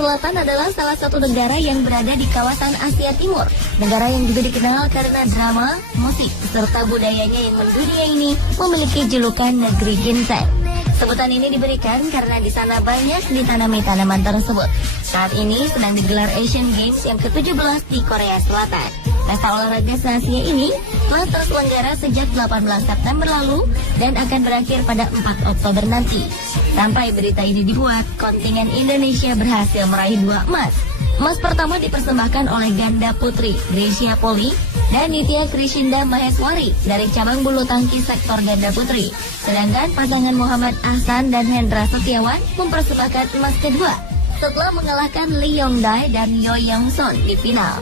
Selatan adalah salah satu negara yang berada di kawasan Asia Timur. Negara yang juga dikenal karena drama, musik, serta budayanya yang mendunia ini memiliki julukan negeri ginseng. Sebutan ini diberikan karena di sana banyak ditanami tanaman tersebut. Saat ini sedang digelar Asian Games yang ke-17 di Korea Selatan. Pesta olahraga se-Asia ini telah terselenggara sejak 18 September lalu dan akan berakhir pada 4 Oktober nanti. Sampai berita ini dibuat, kontingen Indonesia berhasil meraih 2 emas. Emas pertama dipersembahkan oleh ganda putri Grecia Poli dan Nitya Krishinda Maheswari dari cabang bulu tangkis sektor ganda putri. Sedangkan pasangan Muhammad Ahsan dan Hendra Setiawan mempersembahkan emas kedua setelah mengalahkan Lee Yong Dae dan Yo Young Son di final.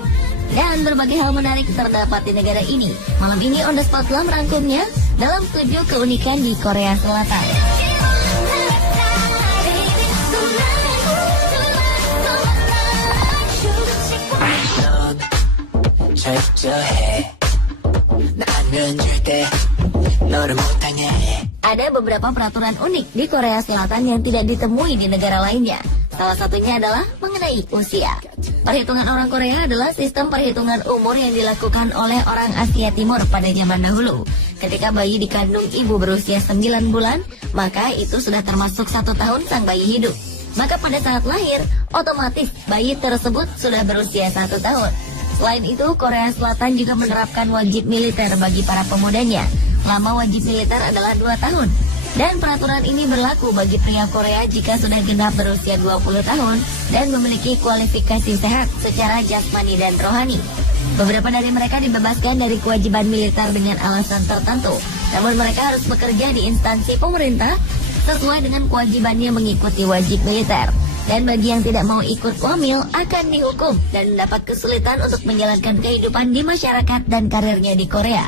Dan berbagai hal menarik terdapat di negara ini. Malam ini On The Spot telah merangkumnya dalam 7 keunikan di Korea Selatan. Ada beberapa peraturan unik di Korea Selatan yang tidak ditemui di negara lainnya. Salah satunya adalah mengenai usia. Perhitungan orang Korea adalah sistem perhitungan umur yang dilakukan oleh orang Asia Timur pada zaman dahulu. Ketika bayi dikandung ibu berusia 9 bulan, maka itu sudah termasuk 1 tahun sang bayi hidup. Maka pada saat lahir, otomatis bayi tersebut sudah berusia 1 tahun. Selain itu, Korea Selatan juga menerapkan wajib militer bagi para pemudanya. Lama wajib militer adalah 2 tahun. Dan peraturan ini berlaku bagi pria Korea jika sudah genap berusia 20 tahun dan memiliki kualifikasi sehat secara jasmani dan rohani. Beberapa dari mereka dibebaskan dari kewajiban militer dengan alasan tertentu. Namun mereka harus bekerja di instansi pemerintah sesuai dengan kewajibannya mengikuti wajib militer. Dan bagi yang tidak mau ikut wamil akan dihukum dan mendapat kesulitan untuk menjalankan kehidupan di masyarakat dan karirnya di Korea.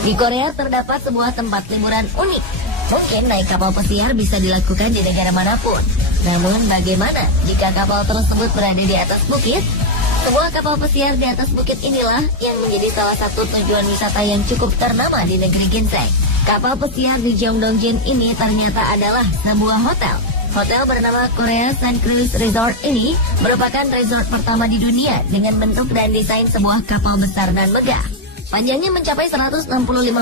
Di Korea terdapat sebuah tempat liburan unik. Mungkin naik kapal pesiar bisa dilakukan di negara manapun. Namun bagaimana jika kapal tersebut berada di atas bukit? Sebuah kapal pesiar di atas bukit inilah yang menjadi salah satu tujuan wisata yang cukup ternama di negeri ginseng. Kapal pesiar di Jeongdongjin ini ternyata adalah sebuah hotel. Hotel bernama Korea Sun Cruise Resort ini merupakan resort pertama di dunia dengan bentuk dan desain sebuah kapal besar dan megah. Panjangnya mencapai 165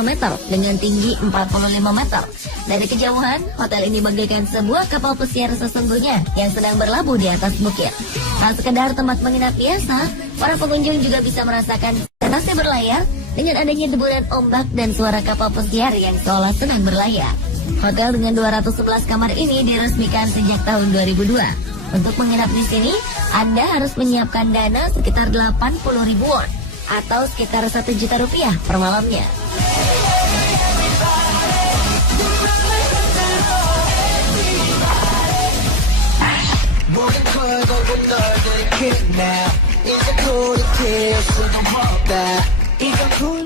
meter dengan tinggi 45 meter. Dari kejauhan, hotel ini bagaikan sebuah kapal pesiar sesungguhnya yang sedang berlabuh di atas bukit. Tak sekedar tempat menginap biasa, para pengunjung juga bisa merasakan sensasi berlayar dengan adanya deburan ombak dan suara kapal pesiar yang seolah sedang berlayar. Hotel dengan 211 kamar ini diresmikan sejak tahun 2002. Untuk menginap di sini, Anda harus menyiapkan dana sekitar 80.000 won atau sekitar 1 juta rupiah per malamnya.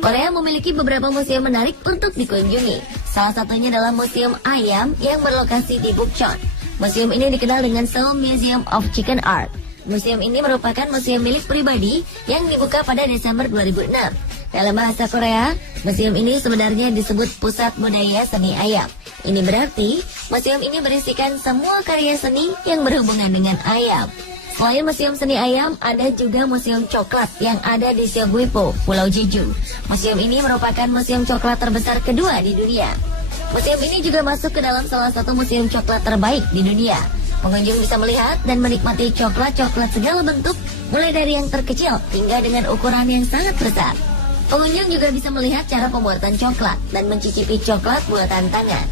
Korea memiliki beberapa museum menarik untuk dikunjungi. Salah satunya adalah Museum Ayam yang berlokasi di Bukchon. Museum ini dikenal dengan Seoul Museum of Chicken Art. Museum ini merupakan museum milik pribadi yang dibuka pada Desember 2006. Dalam bahasa Korea, museum ini sebenarnya disebut Pusat Budaya Seni Ayam. Ini berarti, museum ini berisikan semua karya seni yang berhubungan dengan ayam. Selain Museum Seni Ayam, ada juga Museum Coklat yang ada di Seogwipo, Pulau Jeju. Museum ini merupakan museum coklat terbesar kedua di dunia. Museum ini juga masuk ke dalam salah satu museum coklat terbaik di dunia. Pengunjung bisa melihat dan menikmati coklat-coklat segala bentuk, mulai dari yang terkecil hingga dengan ukuran yang sangat besar. Pengunjung juga bisa melihat cara pembuatan coklat dan mencicipi coklat buatan tangan.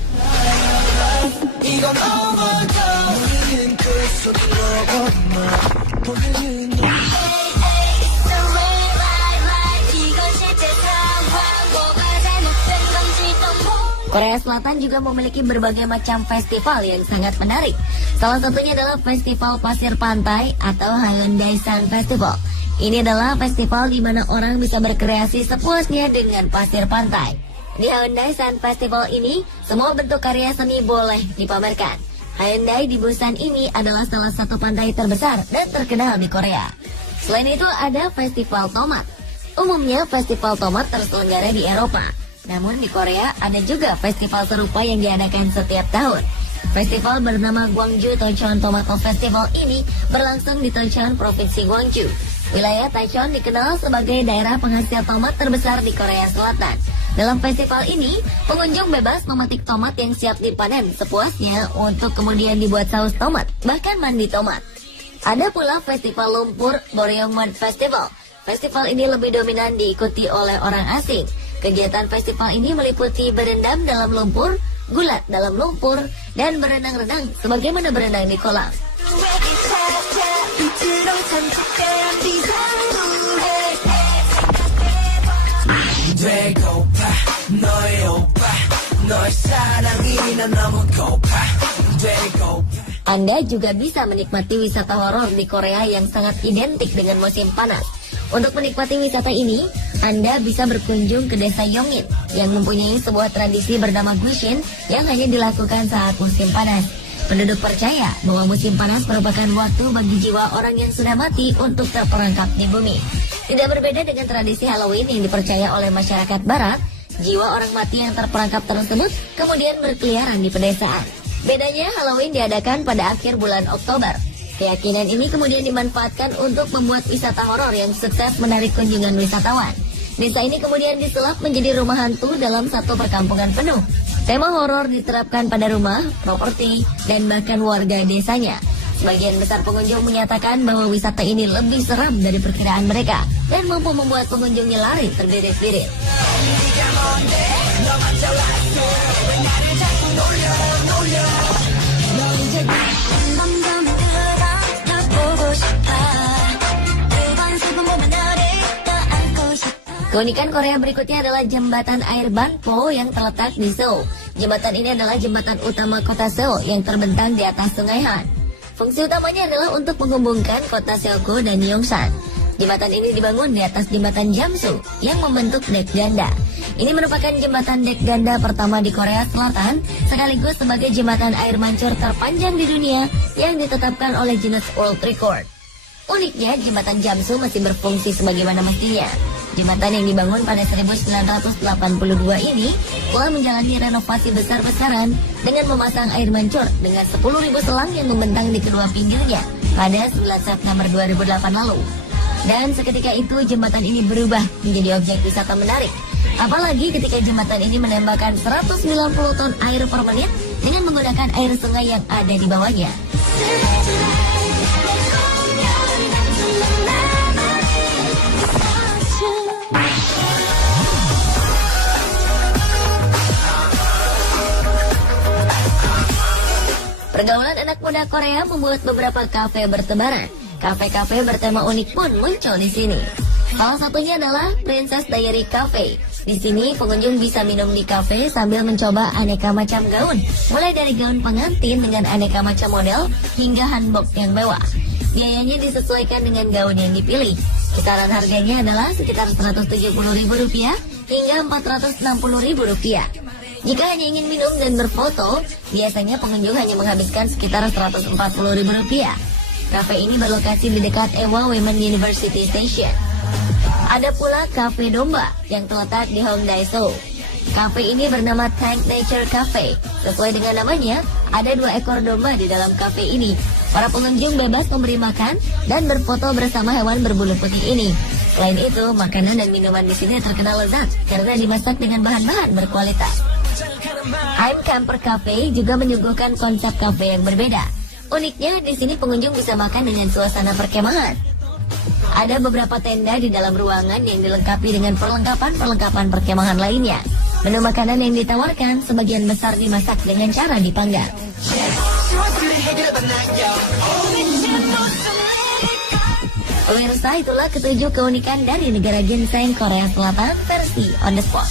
Korea Selatan juga memiliki berbagai macam festival yang sangat menarik. Salah satunya adalah Festival Pasir Pantai atau Haeundae Sun Festival. Ini adalah festival di mana orang bisa berkreasi sepuasnya dengan pasir pantai. Di Haeundae Sun Festival ini, semua bentuk karya seni boleh dipamerkan. Haeundae di Busan ini adalah salah satu pantai terbesar dan terkenal di Korea. Selain itu ada festival tomat. Umumnya festival tomat terselenggara di Eropa. Namun di Korea ada juga festival serupa yang diadakan setiap tahun. Festival bernama Gwangju Taichung Tomato Festival ini berlangsung di Taichung, Provinsi Gwangju. Wilayah Taichung dikenal sebagai daerah penghasil tomat terbesar di Korea Selatan. Dalam festival ini, pengunjung bebas memetik tomat yang siap dipanen sepuasnya untuk kemudian dibuat saus tomat, bahkan mandi tomat. Ada pula Festival Lumpur Boryeongwon Festival. Festival ini lebih dominan diikuti oleh orang asing. Kegiatan festival ini meliputi berendam dalam lumpur, gulat dalam lumpur, dan berenang-renang sebagaimana berenang di kolam. Anda juga bisa menikmati wisata horor di Korea yang sangat identik dengan musim panas. Untuk menikmati wisata ini, Anda bisa berkunjung ke desa Yongin yang mempunyai sebuah tradisi bernama Guishin yang hanya dilakukan saat musim panas. Penduduk percaya bahwa musim panas merupakan waktu bagi jiwa orang yang sudah mati untuk terperangkap di bumi. Tidak berbeda dengan tradisi Halloween yang dipercaya oleh masyarakat barat, jiwa orang mati yang terperangkap tersebut kemudian berkeliaran di pedesaan. Bedanya, Halloween diadakan pada akhir bulan Oktober. Keyakinan ini kemudian dimanfaatkan untuk membuat wisata horor yang sukses menarik kunjungan wisatawan. Desa ini kemudian disulap menjadi rumah hantu dalam satu perkampungan penuh. Tema horor diterapkan pada rumah, properti, dan bahkan warga desanya. Sebagian besar pengunjung menyatakan bahwa wisata ini lebih seram dari perkiraan mereka dan mampu membuat pengunjungnya lari terbirit-birit. Keunikan Korea berikutnya adalah jembatan air Banpo yang terletak di Seoul. Jembatan ini adalah jembatan utama kota Seoul yang terbentang di atas Sungai Han. Fungsi utamanya adalah untuk menghubungkan kota Seoul dan Yongsan. Jembatan ini dibangun di atas jembatan Jamsu yang membentuk dek ganda. Ini merupakan jembatan dek ganda pertama di Korea Selatan, sekaligus sebagai jembatan air mancur terpanjang di dunia yang ditetapkan oleh Guinness World Record. Uniknya, jembatan Jamsu masih berfungsi sebagaimana mestinya. Jembatan yang dibangun pada 1982 ini telah menjalani renovasi besar-besaran dengan memasang air mancur dengan 10.000 selang yang membentang di kedua pinggirnya pada 9 September 2008 lalu. Dan seketika itu jembatan ini berubah menjadi objek wisata menarik. Apalagi ketika jembatan ini menembakkan 190 ton air per menit dengan menggunakan air sungai yang ada di bawahnya. Pergaulan anak muda Korea membuat beberapa kafe bertebaran. Kafe-kafe bertema unik pun muncul di sini. Salah satunya adalah Princess Diary Cafe. Di sini pengunjung bisa minum di kafe sambil mencoba aneka macam gaun, mulai dari gaun pengantin dengan aneka macam model hingga hanbok yang mewah. Biayanya disesuaikan dengan gaun yang dipilih. Kisaran harganya adalah sekitar Rp170.000 hingga Rp460.000. Jika hanya ingin minum dan berfoto, biasanya pengunjung hanya menghabiskan sekitar Rp140.000. Kafe ini berlokasi di dekat Ewha Women University Station. Ada pula Cafe Domba yang terletak di Hongdae, Seoul. Kafe ini bernama Tank Nature Cafe. Sesuai dengan namanya, ada 2 ekor domba di dalam kafe ini. Para pengunjung bebas memberi makan dan berfoto bersama hewan berbulu putih ini. Selain itu, makanan dan minuman di sini terkenal lezat karena dimasak dengan bahan-bahan berkualitas. I'm Camper Cafe juga menyuguhkan konsep kafe yang berbeda. Uniknya, di sini pengunjung bisa makan dengan suasana perkemahan. Ada beberapa tenda di dalam ruangan yang dilengkapi dengan perlengkapan perkemahan lainnya. Menu makanan yang ditawarkan sebagian besar dimasak dengan cara dipanggang. Pemirsa, itulah ketujuh keunikan dari negara ginseng Korea Selatan versi on the spot.